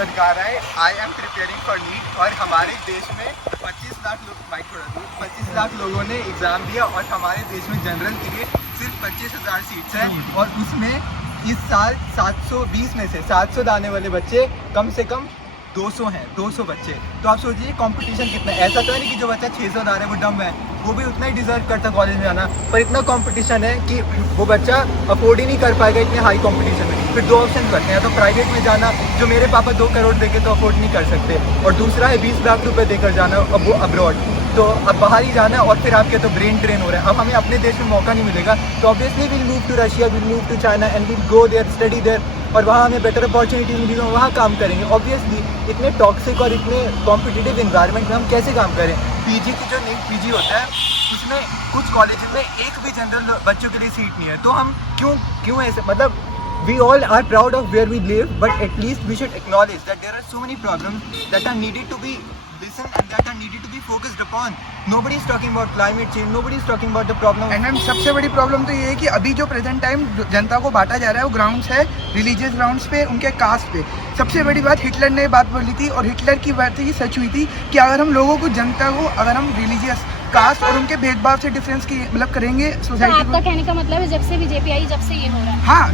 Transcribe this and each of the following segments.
सरकार आए। I am preparing for NEET और हमारे देश में 25 लाख लोगों ने एग्ज़ाम दिया और हमारे देश में जनरल के लिए सिर्फ 25,000 सीट्स हैं और उसमें इस साल 720 में से 700 आने वाले बच्चे कम से कम 200 हैं, 200 बच्चे। तो आप सोचिए कंपटीशन कितना है। ऐसा तो है नहीं कि जो बच्चा 600 ला रहा है वो डम है, वो भी उतना ही डिजर्व करता कॉलेज में आना, पर इतना कंपटीशन है कि वो बच्चा अफोर्ड ही नहीं कर पाएगा इतने हाई कंपटीशन में। फिर दो ऑप्शन बचते हैं, तो प्राइवेट में जाना जो मेरे पापा 2 करोड़ देके तो अफोर्ड नहीं कर सकते, और दूसरा है 20 लाख रुपए देकर जाना, अब वो अब्रॉड। तो अब बाहर ही जाना और फिर आपके तो ब्रेन ड्रेन हो रहा है। अब हमें अपने देश में मौका नहीं मिलेगा तो obviously will move to Russia, will move to China and will go there, study there, और वहाँ हमें बेटर अपॉर्चुनिटी मिलेगी, वहाँ काम करेंगे। ऑब्वियसली इतने टॉक्सिक और इतने कॉम्पिटिटिव इन्वायरमेंट में हम कैसे काम करें। पीजी की जो नीट पीजी होता है उसमें कुछ कॉलेज में एक भी जनरल बच्चों के लिए सीट नहीं है। तो हम क्यों ऐसे, मतलब we all are proud of where we live, but at least we should acknowledge that there are so many problems that are needed to be listened and that are needed to be focused upon. Nobody is talking about climate change, nobody is talking about the problem. And ma'am सबसे बड़ी problem तो ये है कि अभी जो present time जनता को बांटा जा रहा है वो ग्राउंड्स है, रिलीजियस ग्राउंड्स पे, उनके कास्ट पे। सबसे बड़ी बात हिटलर ने बात बोली थी और हिटलर की बात थी, सच हुई थी कि अगर हम लोगों को, जनता को, अगर हम रिलीजियस कास्ट और उनके भेदभाव से डिफरेंस की मतलब करेंगे सोसाइटी आपका कहने का मतलब है जब से बीजेपी आई जब से ये हो रहा है। हाँ,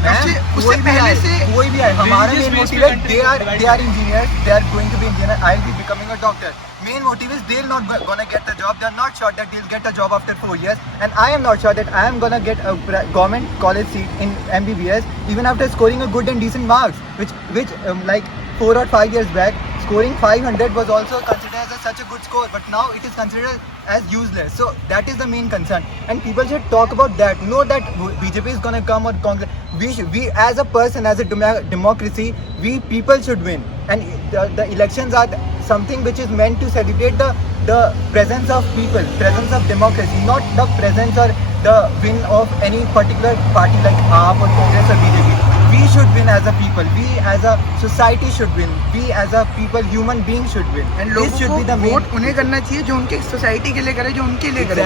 उससे पहले से कोई भी आए, हमारा मेन मोटिव है they are engineers, they are going to be engineer, I'll be becoming a doctor. Main motive is they're not gonna get the job, they're not sure that they'll get a job after 4 years, and I am not sure that I am gonna get a government college seat in MBBS even after scoring a good and decent marks, which like 4 or 5 years back scoring 500 was also considered as such a good score, but now it is considered as useless. So that is the main concern, and people should talk about that. Know that BJP is gonna come, or Congress. We as a person, as a democracy, we people should win, and the elections are something which is meant to celebrate the presence of people, presence of democracy, not the presence or the win of any particular party like AAP or Congress or BJP. We should win as a people. We as a society should win. We as a people, human beings should win. And लोगों को vote उन्हें करना चाहिए जो उनके society के लिए करे, जो उनके लिए करे।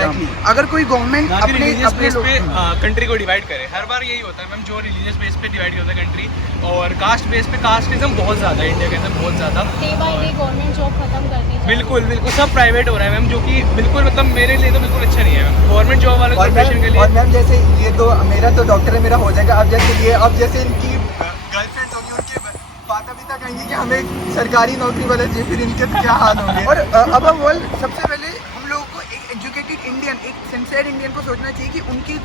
अगर कोई गवर्नमेंट अपने कंट्री को डिवाइड करे, हर बार यही होता है मैम, जो रिलीजियस बेस पे डिवाइड होता है कंट्री, और कास्ट बेस पे कास्टिज्म बहुत ज़्यादा है इंडिया के अंदर, बहुत ज़्यादा। Day by day government job खत्म कर दी, बिल्कुल सब प्राइवेट हो रहा है मैम, जो कि बिल्कुल मतलब मेरे लिए तो बिल्कुल अच्छा नहीं है मैम, गवर्नमेंट जॉब वाले प्रोफेशन के लिए। और मैम जैसे ये तो मेरा तो डॉक्टर है, मेरा हो जाएगा। अब जैसे इनकी गर्लफ्रेंड्स होंगी, उनके माता पिता कहेंगे कि हमें सरकारी नौकरी वाले चाहिए, फिर इनके क्या हाल होंगे। और अब सबसे पहले हम लोगों को एक एजुकेटेड इंडियन, एक सिंसियर इंडियन को सोचना चाहिए कि उनकी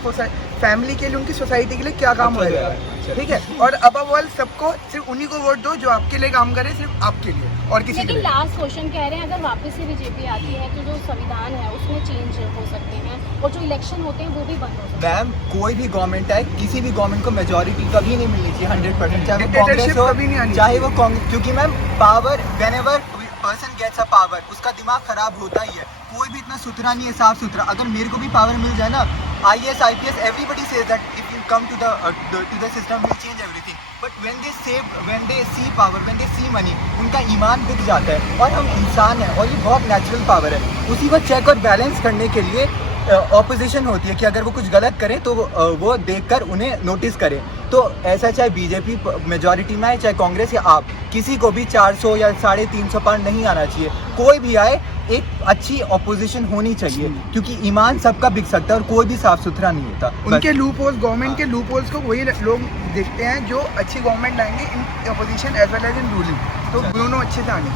फैमिली के लिए, उनकी सोसाइटी के लिए क्या काम हो रहा है, ठीक है। और अब सबको सिर्फ उन्हीं को वोट दो जो आपके लिए काम करे, सिर्फ आपके लिए और किसी के लिए। लेकिन लास्ट क्वेश्चन कह रहे हैं अगर वापस से बीजेपी आती है तो जो संविधान है उसमें चेंज हो सकते हैं और जो इलेक्शन होते हैं वो भी बंद हो सकते हैं। मैम कोई भी गवर्नमेंट है, किसी भी गवर्नमेंट को मेजोरिटी कभी नहीं मिलनी चाहिए 100%, चाहे वो कांग्रेस हो चाहे वो कांग्रेस, क्योंकि ma'am power whenever person gets a power, उसका दिमाग खराब होता ही है। कोई भी इतना सुथरा नहीं है, साफ सुथरा। अगर मेरे को भी पावर मिल जाए ना, IAS IPS everybody says that if you come to the system will change everything, but when they see power, when they see money, उनका ईमान बिक जाता है। और हम इंसान हैं और ये बहुत नेचुरल पावर है, उसी को चेक और बैलेंस करने के लिए ऑपोजिशन होती है कि अगर वो कुछ गलत करें तो वो देखकर उन्हें नोटिस करें। तो ऐसा चाहे बीजेपी मेजॉरिटी में आए, चाहे कांग्रेस या आप, किसी को भी 400 या 350 पार नहीं आना चाहिए। कोई भी आए, एक अच्छी ऑपोजिशन होनी चाहिए, क्योंकि ईमान सबका बिक सकता है और कोई भी साफ सुथरा नहीं होता। उनके लूप होल्स, गवर्नमेंट के लूप होल्स को वही लोग देखते हैं जो अच्छी गवर्नमेंट लाएंगे in opposition as well as in ruling, तो दोनों अच्छे से आने।